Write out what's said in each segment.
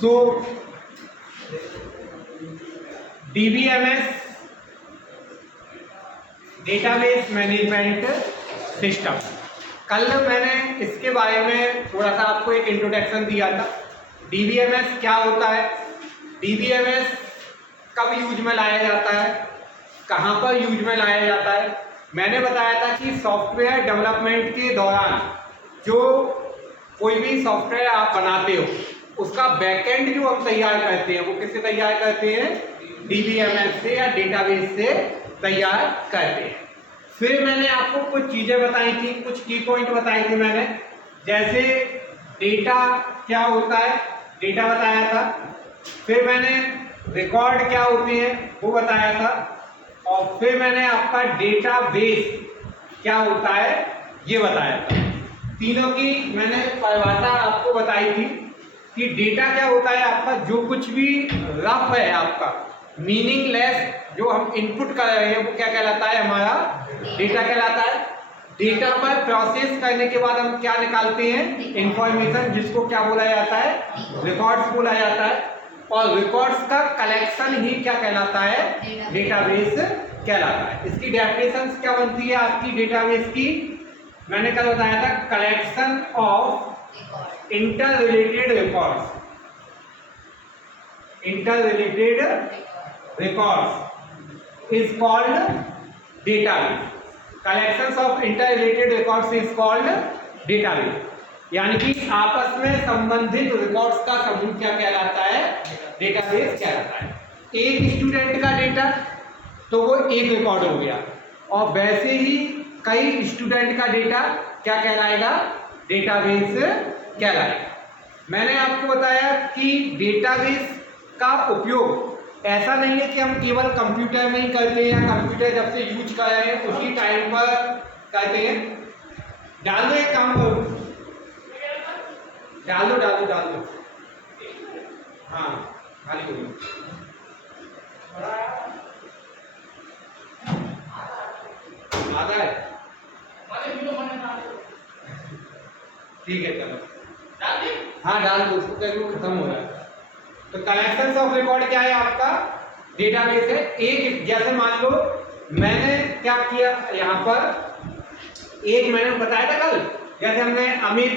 सो DBMS database management system. कल मैंने इसके बारे में थोड़ा सा आपको एक इंट्रोडक्शन दिया था। DBMS क्या होता है, DBMS कब यूज में लाया जाता है, कहाँ पर यूज में लाया जाता है। मैंने बताया था कि सॉफ्टवेयर डेवलपमेंट के दौरान जो कोई भी सॉफ्टवेयर आप बनाते हो उसका बैकएंड जो हम तैयार करते हैं वो किससे तैयार करते हैं, DBMS से या डेटाबेस से तैयार करते हैं। फिर मैंने आपको कुछ चीज़ें बताई थी, कुछ की पॉइंट बताए थे मैंने, जैसे डेटा क्या होता है, डेटा बताया था। फिर मैंने रिकॉर्ड क्या होते हैं वो बताया था, और फिर मैंने आपका डेटाबेस क्या होता है ये बताया था। तीनों की मैंने परिभाषा आपको बताई थी कि डेटा क्या होता है आपका, जो कुछ भी रफ है आपका मीनिंगलेस जो हम इनपुट कर रहे हैं वो क्या कहलाता है, हमारा डेटा कहलाता है। डेटा पर प्रोसेस करने के बाद हम क्या निकालते हैं, इंफॉर्मेशन, जिसको क्या बोला जाता है, रिकॉर्ड्स बोला जाता है। और रिकॉर्ड्स का कलेक्शन ही क्या कहलाता है, डेटाबेस कहलाता है। इसकी डेफिनेशन क्या बनती है आपकी डेटाबेस की, मैंने कल बताया था, collection of inter related records, inter related records is called database. Collections of inter related records is called database, यानी कि आपस में संबंधित रिकॉर्ड्स का समूह क्या कहलाता है, डेटाबेस कहलाता है। एक स्टूडेंट का डेटा तो वो एक रिकॉर्ड हो गया, और वैसे ही कई स्टूडेंट का डेटा क्या कहलाएगा, डेटाबेस कहलाएगा। मैंने आपको बताया कि डेटाबेस का उपयोग ऐसा नहीं है कि हम केवल कंप्यूटर में ही करते हैं, या कंप्यूटर जब से यूज कर रहे हैं उसी टाइम पर करते हैं। डाल दो, एक काम करो, डाल दो, हाँ खाली हो गई। आधा है, ठीक है चलो हाँ डाल दो, उसको खत्म हो रहा है। तो कलेक्शंस ऑफ रिकॉर्ड क्या है आपका, डेटाबेस है। एक जैसे मान लो मैंने क्या किया यहाँ पर, एक मैंने बताया था कल, जैसे हमने अमित,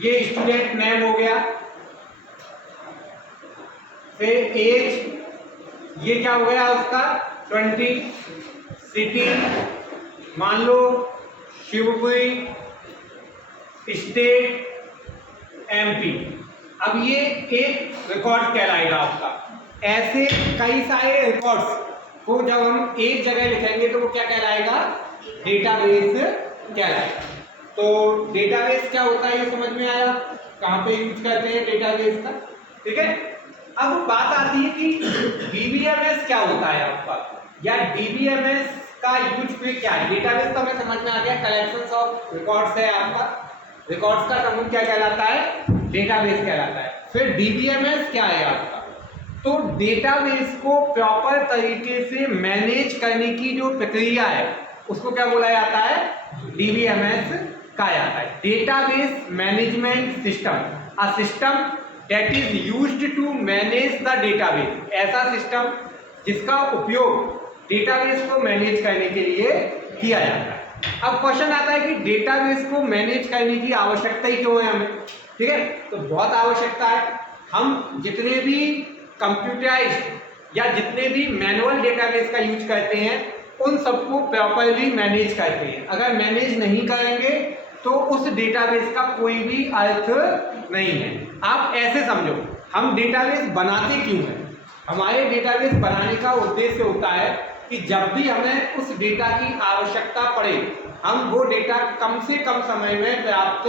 ये स्टूडेंट नेम हो गया, फिर एज ये क्या हो गया उसका 20, सिटी मान लो शिवपुरी, स्टेट MP। अब ये एक रिकॉर्ड कहलाएगा आपका। ऐसे कई सारे रिकॉर्ड्स को जब हम एक जगह लिखेंगे तो वो क्या कहलाएगा, डेटाबेस कहलाएगा। तो डेटाबेस क्या होता है ये समझ में आया, कहाँ पे यूज करते हैं डेटाबेस का, ठीक है। अब बात आती है कि DBMS क्या होता है आपका, या DBMS का यूज फिर क्या है। डेटाबेस तो हमें समझ में आ गया, कलेक्शंस ऑफ रिकॉर्ड्स है आपका, रिकॉर्ड्स का समूह क्या कहलाता है, डेटाबेस कहलाता है। फिर DBMS क्या है आपका, तो डेटाबेस को प्रॉपर तरीके से मैनेज करने की जो प्रक्रिया है उसको क्या बोला जाता है, DBMS कहा जाता है। Database management system, a system that is used to manage the database, ऐसा सिस्टम जिसका उपयोग डेटाबेस को मैनेज करने के लिए किया जाता है। अब क्वेश्चन आता है कि डेटाबेस को मैनेज करने की आवश्यकता ही क्यों है हमें, ठीक है। तो बहुत आवश्यकता है। हम जितने भी कंप्यूटराइज्ड या जितने भी मैनुअल डेटाबेस का यूज करते हैं उन सबको प्रॉपरली मैनेज करते हैं। अगर मैनेज नहीं करेंगे तो उस डेटाबेस का कोई भी अर्थ नहीं है। आप ऐसे समझो, हम डेटाबेस बनाते क्यों हैं, हमारे डेटाबेस बनाने का उद्देश्य होता है कि जब भी हमें उस डेटा की आवश्यकता पड़े हम वो डेटा कम से कम समय में प्राप्त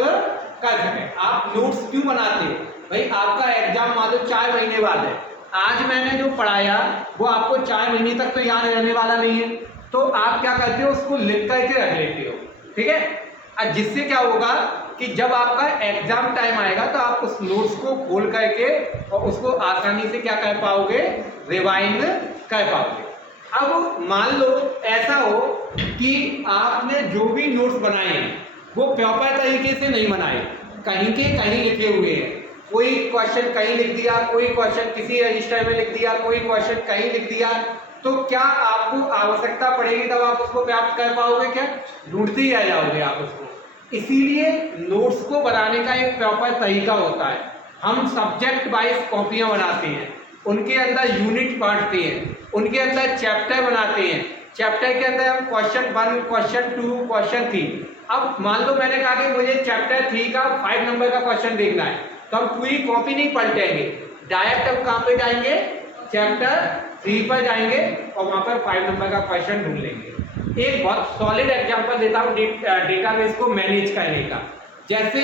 कर सकें। आप नोट्स क्यों बनाते हैं, भाई आपका एग्जाम मान लो 4 महीने बाद है, आज मैंने जो पढ़ाया वो आपको 4 महीने तक तो याद रहने वाला नहीं है, तो आप क्या करते हो, उसको लिख करके रख लेते हो, ठीक है। जिससे क्या होगा कि जब आपका एग्जाम टाइम आएगा तो आप उस नोट्स को खोल करके और उसको आसानी से क्या कर पाओगे, रिवाइंड कर पाओगे। अब मान लो ऐसा हो कि आपने जो भी नोट्स बनाए हैं वो प्रॉपर तरीके से नहीं बनाए, कहीं के कहीं लिखे हुए हैं, कोई क्वेश्चन कहीं लिख दिया, कोई क्वेश्चन किसी रजिस्टर में लिख दिया, कोई क्वेश्चन कहीं लिख दिया, तो क्या आपको आवश्यकता पड़ेगी तब आप उसको प्राप्त कर पाओगे क्या? ढूंढते ही रह जाओगे आप उसको। इसीलिए नोट्स को बनाने का एक प्रॉपर तरीका होता है। हम सब्जेक्ट वाइज कॉपियां बनाते हैं, उनके अंदर यूनिट बांटते हैं, उनके अंदर चैप्टर बनाते हैं, चैप्टर के अंदर हम क्वेश्चन 1, क्वेश्चन 2, क्वेश्चन 3। अब मान लो मैंने कहा कि मुझे चैप्टर 3 का 5 नंबर का क्वेश्चन देखना है, तो हम पूरी कॉपी नहीं पलटेंगे, डायरेक्ट हम कहाँ पे जाएंगे? चैप्टर 3 पर जाएंगे और वहां पर 5 नंबर का क्वेश्चन ढूंढ लेंगे। एक बहुत सॉलिड एग्जांपल देता हूँ डेटाबेस को मैनेज करने का। जैसे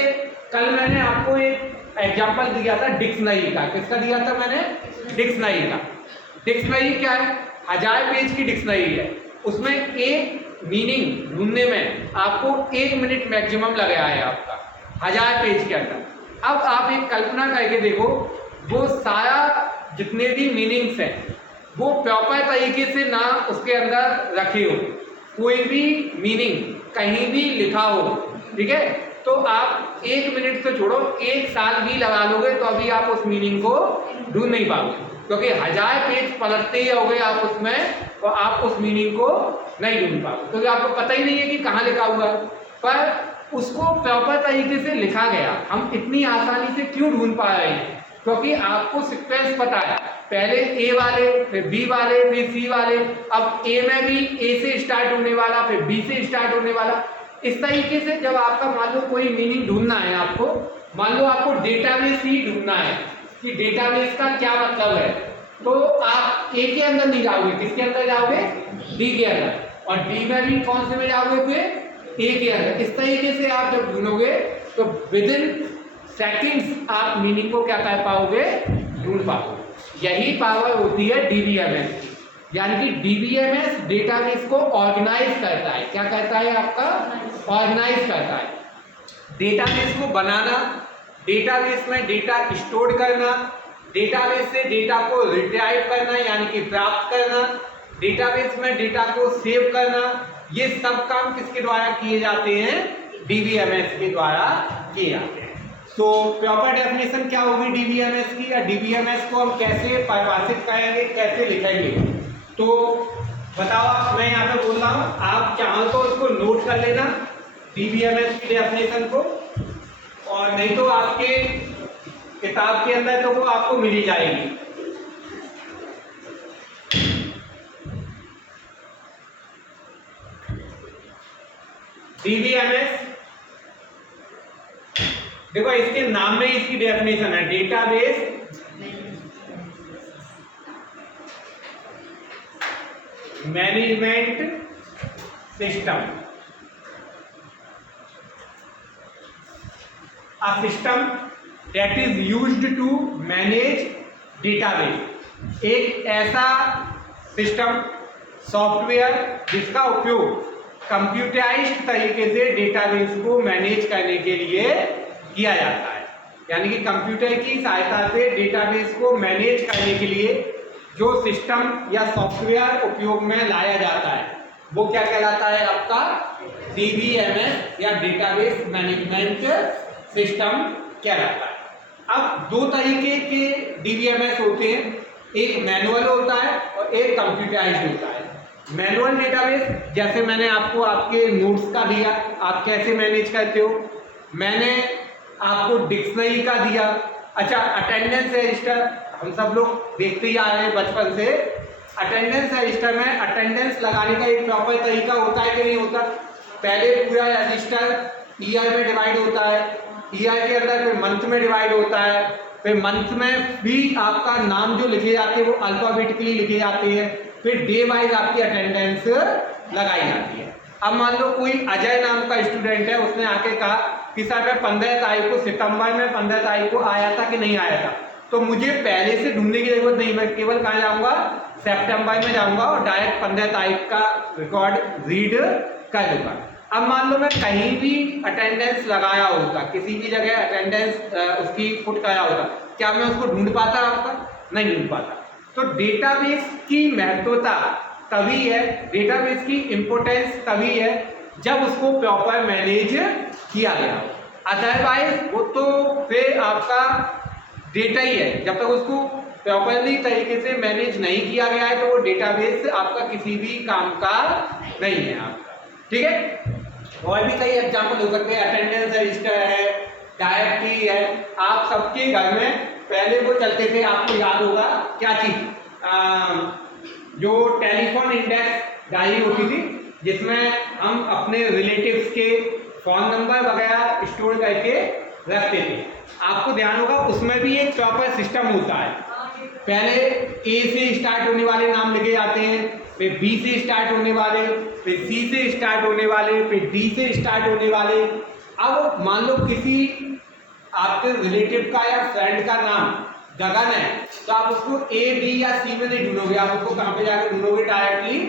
कल मैंने आपको एक एग्जांपल दिया था डिक्शनरी का। किसका दिया था मैंने? डिक्शनरी का। डिक्शनरी क्या है? 1000 पेज की डिक्शनरी है, उसमें एक मीनिंग ढूंढने में आपको 1 मिनट मैक्सिमम लगा है आपका 1000 पेज के अंदर। अब आप एक कल्पना करके देखो, वो सारा जितने भी मीनिंग्स हैं वो प्रॉपर तरीके से ना उसके अंदर रखे हो, कोई भी मीनिंग कहीं भी लिखा हो, ठीक है, तो आप 1 मिनट से छोड़ो 1 साल भी लगा लोगे तो अभी आप उस मीनिंग को ढूंढ नहीं पाओगे, क्योंकि 1000 पेज पलटते ही होगे आप उसमें और आप उस मीनिंग को नहीं ढूंढ पाओगे, क्योंकि आपको पता ही नहीं है कि कहाँ लिखा हुआ है। पर उसको प्रॉपर तरीके से लिखा गया, हम इतनी आसानी से क्यों ढूंढ पा रहे हैं? क्योंकि आपको सीक्वेंस पता है, पहले ए वाले, फिर बी वाले, फिर सी वाले, अब ए में भी ए से स्टार्ट होने वाला, फिर बी से स्टार्ट होने वाला। इस तरीके से जब आपका मान लो कोई मीनिंग ढूंढना है आपको, मान लो आपको डेटाबेस ही ढूंढना है कि डेटाबेस का क्या मतलब है, तो आप ए के अंदर नहीं जाओगे, किसके अंदर जाओगे? डी के अंदर, और डी में भी कौन से में जाओगे? फिर ए के अंदर। इस तरीके से आप जब ढूंढोगे तो विद इन सेकेंड्स आप मीनिंग को क्या कर पाओगे? ढूंढ पाओगे। यही पावर होती है डीबीएमएस की, यानी कि डीबीएमएस डेटाबेस को ऑर्गेनाइज करता है। क्या करता है? आपका ऑर्गेनाइज करता है। डेटाबेस को बनाना, डेटाबेस में डेटा स्टोर करना, डेटाबेस से डेटा को रिट्राइव करना यानी कि प्राप्त करना, डेटाबेस में डेटा को सेव करना, ये सब काम किसके द्वारा किए जाते हैं? डीबीएमएस के द्वारा किए जाते हैं। तो प्रॉपर डेफिनेशन क्या होगी डीबीएमएस की, या डीबीएमएस को हम कैसे परिभाषित करेंगे, कैसे लिखेंगे? तो बताओ, मैं यहाँ पे बोल रहा हूँ, आप चाहो तो इसको नोट कर लेना डीबीएमएस की डेफिनेशन को, और नहीं तो आपके किताब के अंदर तो वो आपको मिल ही जाएगी। डीबीएमएस देखो, इसके नाम में इसकी डेफिनेशन है, database management system. A system that is used to manage database. एक ऐसा सिस्टम, सॉफ्टवेयर जिसका उपयोग कंप्यूटराइज्ड तरीके से डेटाबेस को मैनेज करने के लिए किया जाता है। यानी कि कंप्यूटर की सहायता से डेटाबेस को मैनेज करने के लिए जो सिस्टम या सॉफ्टवेयर उपयोग में लाया जाता है वो क्या कहलाता है? आपका डीबीएमएस या डेटाबेस मैनेजमेंट सिस्टम कहलाता है। अब दो तरीके के डीबीएमएस होते हैं, एक मैनुअल होता है और एक कंप्यूटराइज्ड होता है। मैनुअल डेटाबेस जैसे मैंने आपको आपके नोट्स का दिया, आप कैसे मैनेज करते हो, मैंने आपको डिक्शनरी का दिया। अच्छा, अटेंडेंस रजिस्टर हम सब लोग देखते ही आ रहे हैं बचपन से। अटेंडेंस रजिस्टर में अटेंडेंस लगाने का एक प्रॉपर तरीका होता है कि नहीं होता? पहले पूरा रजिस्टर ईयर में डिवाइड होता है, ईयर के अंदर फिर मंथ में डिवाइड होता है, फिर मंथ में भी आपका नाम जो लिखे जाते हैं वो अल्फाबेटिकली लिखे जाते हैं, फिर डे वाइज आपकी अटेंडेंस लगाई जाती है। अब मान लो कोई अजय नाम का स्टूडेंट है, उसने आके कहा कि सर मैं 15 तारीख को, सितंबर में 15 तारीख को आया था कि नहीं आया था, तो मुझे पहले से ढूंढने की जरूरत नहीं, मैं केवल कहाँ जाऊंगा? सितंबर में जाऊंगा और डायरेक्ट 15 तारीख का रिकॉर्ड रीड कर लूंगा। अब मान लो मैं कहीं भी अटेंडेंस लगाया होता, किसी भी जगह अटेंडेंस उसकी पुट कराया होता, क्या मैं उसको ढूंढ पाता? आपका नहीं ढूंढ पाता। तो डेटाबेस की महत्वता तभी है, डेटाबेस की इंपोर्टेंस तभी है जब उसको प्रॉपर मैनेज किया गया। अदरवाइज वो तो फिर आपका डेटा ही है। जब तक उसको प्रॉपरली तरीके से मैनेज नहीं किया गया है तो वो डेटाबेस आपका किसी भी काम का नहीं है आपका, ठीक है। और भी कई एग्जाम्पल हो सकते हैं, अटेंडेंस रजिस्टर है, डायरेक्टरी है। आप सबके घर में पहले वो चलते थे, आपको याद होगा क्या चीज, जो टेलीफोन इंडेक्स डायरी होती थी जिसमें हम अपने रिलेटिव्स के फोन नंबर वगैरह स्टोर करके रखते थे। आपको ध्यान होगा उसमें भी एक प्रॉपर सिस्टम होता है। पहले ए से स्टार्ट होने वाले नाम लिखे जाते हैं, फिर बी से स्टार्ट होने वाले, फिर सी से स्टार्ट होने वाले, फिर डी से स्टार्ट होने वाले। अब मान लो किसी आपके रिलेटिव का या फ्रेंड का नाम गगन है तो आप उसको ए बी या सी में नहीं ढूंढोगे, आप उसको कहाँ पे जाकर ढूंढोगे, डायरेक्टली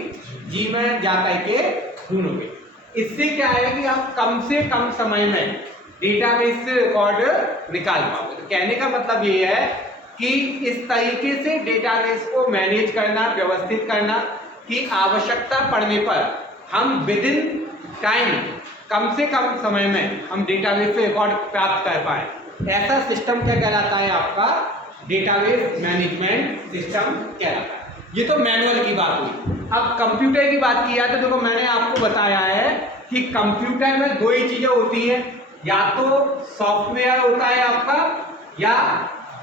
जी में जा करके ढूंढोगे। इससे क्या है कि आप कम से कम समय में डेटाबेस से रिकॉर्ड निकाल पाओगे। तो कहने का मतलब ये है कि इस तरीके से डेटाबेस को मैनेज करना, व्यवस्थित करना कि आवश्यकता पड़ने पर हम विद इन टाइम, कम से कम समय में हम डेटाबेस से रिकॉर्ड प्राप्त कर पाए। ऐसा सिस्टम क्या कहलाता है, आपका डेटाबेस मैनेजमेंट सिस्टम कहलाता है। ये तो मैनुअल की बात हुई। अब कंप्यूटर की बात की जाए तो देखो मैंने आपको बताया है कि कंप्यूटर में दो ही चीजें होती है, या तो सॉफ्टवेयर होता है आपका या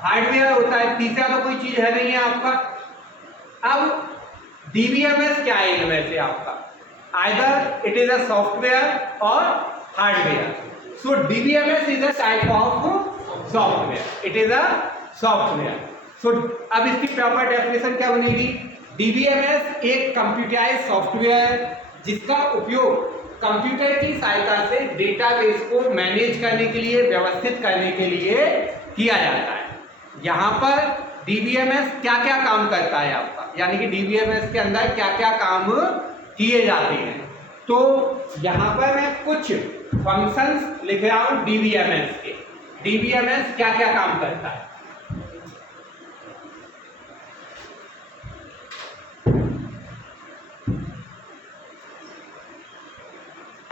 हार्डवेयर होता है, तीसरा तो कोई चीज है नहीं है आपका। अब डीबीएमएस क्या है इनमें से आपका, either it is a software और hardware. So DBMS is a type of software, it is a software. So अब इसकी प्रॉपर डेफिनेशन क्या बनेगी, डीबीएमएस एक कंप्यूटराइज सॉफ्टवेयर जिसका उपयोग कंप्यूटर की सहायता से डेटाबेस को मैनेज करने के लिए, व्यवस्थित करने के लिए किया जाता है। यहाँ पर डीबीएमएस क्या क्या काम करता है आपका, यानी कि डीबीएमएस के अंदर क्या क्या काम किए जाते हैं। तो यहाँ पर मैं कुछ फंक्शंस लिख रहा हूँ डीबीएमएस के। डीबीएमएस क्या क्या काम करता है।